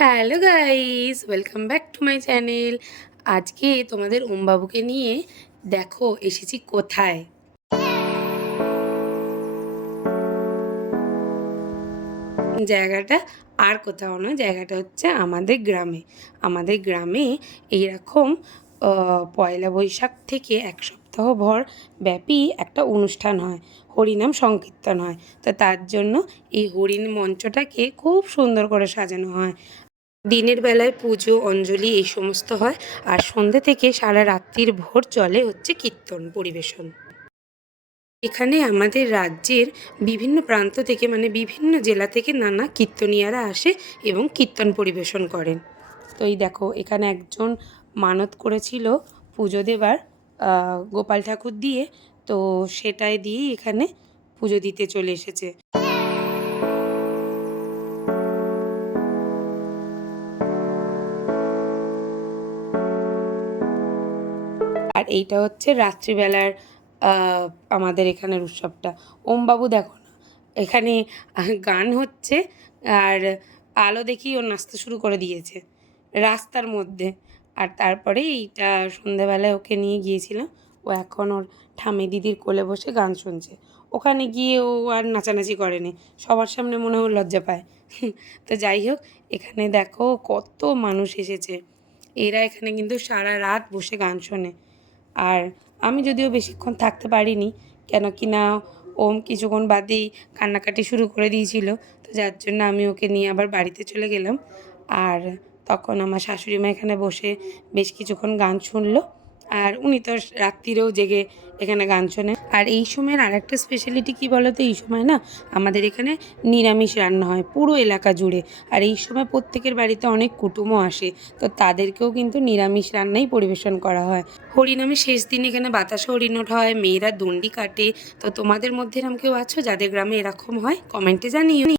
Hello guys, welcome back to my channel. আজকে তোমাদের ওমবাবুকে নিয়ে দেখো এসেছি কোথায়। জায়গাটা আর কোথাও না, জায়গাটা হচ্ছে আমাদের গ্রামে। আমাদের গ্রামে এইরকম পয়লা বৈশাখ থেকে এক সপ্তাহ ভর ব্যাপী একটা অনুষ্ঠান হয়, হরিনাম সংকীর্তন হয়। তো তার জন্য এই হরিণ মঞ্চটাকে খুব সুন্দর করে সাজানো হয়। দিনের বেলায় পুজো অঞ্জলি এই সমস্ত হয়, আর সন্ধ্যে থেকে সারা রাত্রির ভোর চলে হচ্ছে কীর্তন পরিবেশন। এখানে আমাদের রাজ্যের বিভিন্ন প্রান্ত থেকে মানে বিভিন্ন জেলা থেকে নানা কীর্তনীয়ারা আসে এবং কীর্তন পরিবেশন করেন। তো এই দেখো এখানে একজন মানত করেছিল পুজো দেবার গোপাল ঠাকুর দিয়ে, তো সেটাই দিয়েই এখানে পুজো দিতে চলে এসেছে। আর এইটা হচ্ছে রাত্রিবেলার আমাদের এখানের উৎসবটা। ওমবাবু দেখো না, এখানে গান হচ্ছে আর আলো দেখেই ও নাচতে শুরু করে দিয়েছে রাস্তার মধ্যে। আর তারপরে এইটা সন্ধেবেলায় ওকে নিয়ে গিয়েছিলাম, ও এখন ওর ঠাম্মি দিদির কোলে বসে গান শুনছে। ওখানে গিয়ে ও আর নাচানাচি করেনি, সবার সামনে মনে হয় লজ্জা পায়। তো যাই হোক, এখানে দেখো কত মানুষ এসেছে। এরা এখানে কিন্তু সারা রাত বসে গান শোনে। আর আমি যদিও বেশিক্ষণ থাকতে পারিনি, কেন কি না ওম কিছুক্ষণ বাদেই কান্নাকাটি শুরু করে দিয়েছিল। তো যার জন্য আমি ওকে নিয়ে আবার বাড়িতে চলে গেলাম। আর তখন আমার শাশুড়ি মা এখানে বসে বেশ কিছুক্ষণ গান শুনলো। আর উনি তো রাত্রিরেও জেগে এখানে গান শোনেন। আর এই সময়ের আরেকটা স্পেশালিটি কী বলো তো, এই সময় না আমাদের এখানে নিরামিষ রান্না হয় পুরো এলাকা জুড়ে। আর এই সময় প্রত্যেকের বাড়িতে অনেক কুটুমও আসে, তো তাদেরকেও কিন্তু নিরামিষ রান্নাই পরিবেশন করা হয়। হরিনামের শেষ দিন এখানে বাতাসা হরিণ ওঠা হয়, মেয়েরা দণ্ডি কাটে। তো তোমাদের মধ্যে এরকম কেউ আছো যাদের গ্রামে এরকম হয়? কমেন্টে জানিও।